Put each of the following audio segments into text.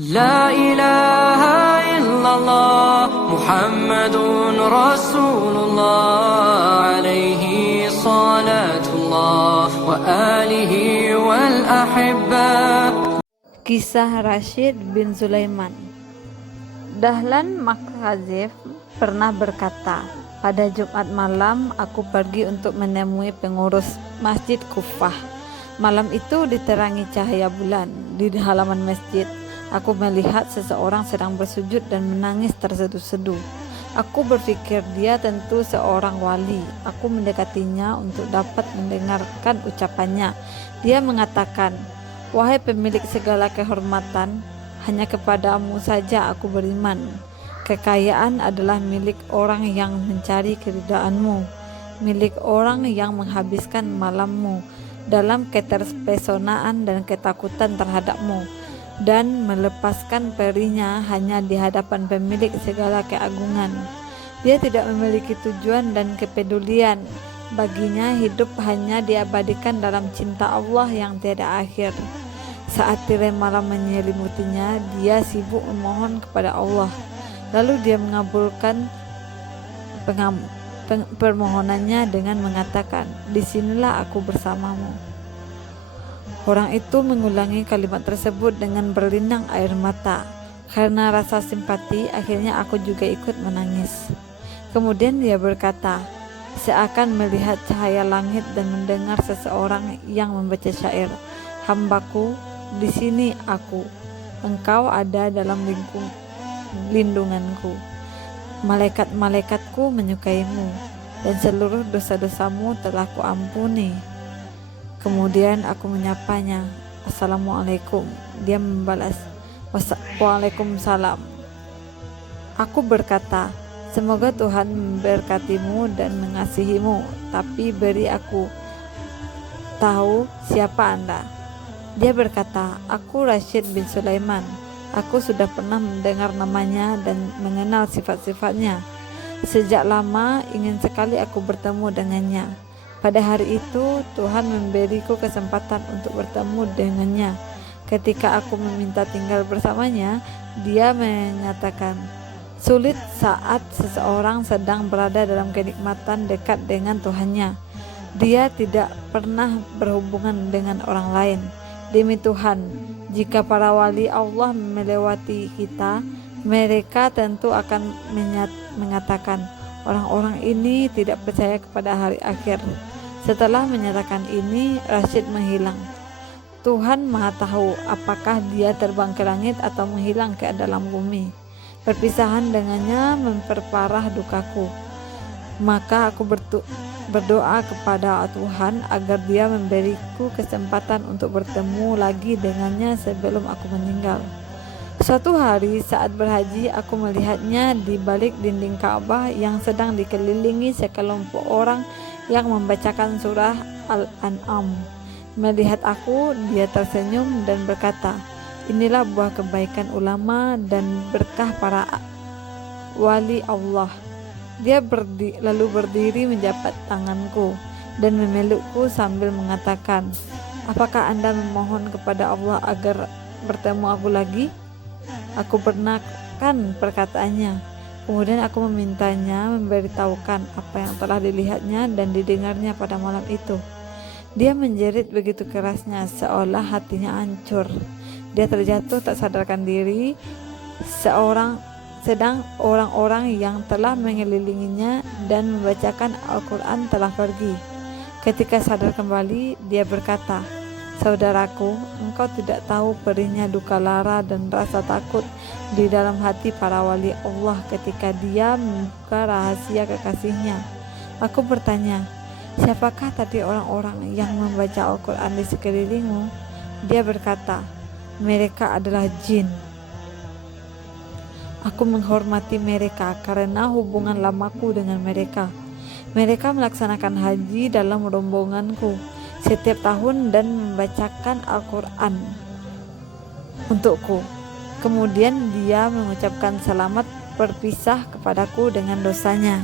لا إله إلا الله محمد رسول الله عليه صلاة الله وآله والأحبة. Kisah Rashid bin Sulaiman. Dahlan Makhazif pernah berkata, pada Jumat malam aku pergi untuk menemui pengurus Masjid Kufah. Malam itu diterangi cahaya bulan. Di halaman masjid aku melihat seseorang sedang bersujud dan menangis terseduh-seduh. Aku berpikir dia tentu seorang wali. Aku mendekatinya untuk dapat mendengarkan ucapannya. Dia mengatakan, "Wahai pemilik segala kehormatan, hanya kepadamu saja aku beriman. Kekayaan adalah milik orang yang mencari keridhaanmu, milik orang yang menghabiskan malammu dalam keterpesonaan dan ketakutan terhadapmu, dan melepaskan perinya hanya di hadapan pemilik segala keagungan. Dia tidak memiliki tujuan dan kepedulian. Baginya hidup hanya diabadikan dalam cinta Allah yang tiada akhir. Saat tirai malam menyelimutinya, dia sibuk memohon kepada Allah. Lalu dia mengabulkan permohonannya dengan mengatakan, 'Disinilah aku bersamamu.' Orang itu mengulangi kalimat tersebut dengan berlinang air mata. Karena rasa simpati, akhirnya aku juga ikut menangis. Kemudian dia berkata, seakan melihat cahaya langit dan mendengar seseorang yang membaca syair, 'Hambaku, di sini aku. Engkau ada dalam lindunganku. Malaikat-malaikatku menyukaimu, dan seluruh dosa-dosamu telah kuampuni.' Kemudian aku menyapanya, 'Assalamualaikum.' Dia membalas, 'Waalaikumsalam.' Aku berkata, 'Semoga Tuhan memberkatimu dan mengasihimu, tapi beri aku tahu siapa Anda.' Dia berkata, 'Aku Rashid bin Sulaiman. Aku sudah pernah mendengar namanya dan mengenal sifat-sifatnya. Sejak lama ingin sekali aku bertemu dengannya. Pada hari itu Tuhan memberiku kesempatan untuk bertemu dengannya. Ketika aku meminta tinggal bersamanya, dia menyatakan, sulit saat seseorang sedang berada dalam kenikmatan dekat dengan Tuhannya. Dia tidak pernah berhubungan dengan orang lain. Demi Tuhan, jika para wali Allah melewati kita, mereka tentu akan mengatakan, orang-orang ini tidak percaya kepada hari akhir.' Setelah menyatakan ini, Rashid menghilang. Tuhan Maha tahu apakah dia terbang ke langit atau menghilang ke dalam bumi. Perpisahan dengannya memperparah dukaku. Maka aku berdoa kepada Tuhan agar dia memberiku kesempatan untuk bertemu lagi dengannya sebelum aku meninggal. Suatu hari saat berhaji, aku melihatnya di balik dinding Ka'bah yang sedang dikelilingi sekelompok orang yang membacakan surah Al-An'am. Melihat aku, dia tersenyum dan berkata, 'Inilah buah kebaikan ulama dan berkah para wali Allah.' Dia lalu berdiri menjabat tanganku dan memelukku sambil mengatakan, 'Apakah Anda memohon kepada Allah agar bertemu aku lagi?' Aku benarkan perkataannya. Kemudian aku memintanya memberitahukan apa yang telah dilihatnya dan didengarnya pada malam itu. Dia menjerit begitu kerasnya seolah hatinya hancur. Dia terjatuh tak sadarkan diri. Sedang orang-orang yang telah mengelilinginya dan membacakan Al-Quran telah pergi. Ketika sadar kembali, dia berkata, 'Saudaraku, engkau tidak tahu perihnya duka lara dan rasa takut di dalam hati para wali Allah ketika dia membuka rahasia kekasihnya.' Aku bertanya, 'Siapakah tadi orang-orang yang membaca Al-Quran di sekelilingmu?' Dia berkata, 'Mereka adalah jin. Aku menghormati mereka karena hubungan lamaku dengan mereka. Mereka melaksanakan haji dalam rombonganku setiap tahun dan membacakan Al-Quran untukku. Kemudian dia mengucapkan selamat berpisah kepadaku dengan dosanya.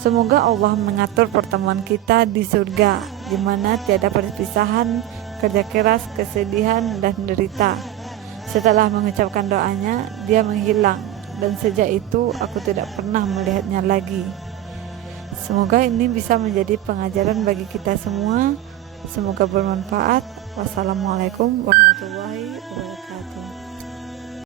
Semoga Allah mengatur pertemuan kita di surga, di mana tiada perpisahan, kerja keras, kesedihan, dan derita. Setelah mengucapkan doanya, dia menghilang, dan sejak itu aku tidak pernah melihatnya lagi. Semoga ini bisa menjadi pengajaran bagi kita semua. Semoga bermanfaat. Wassalamualaikum warahmatullahi wabarakatuh.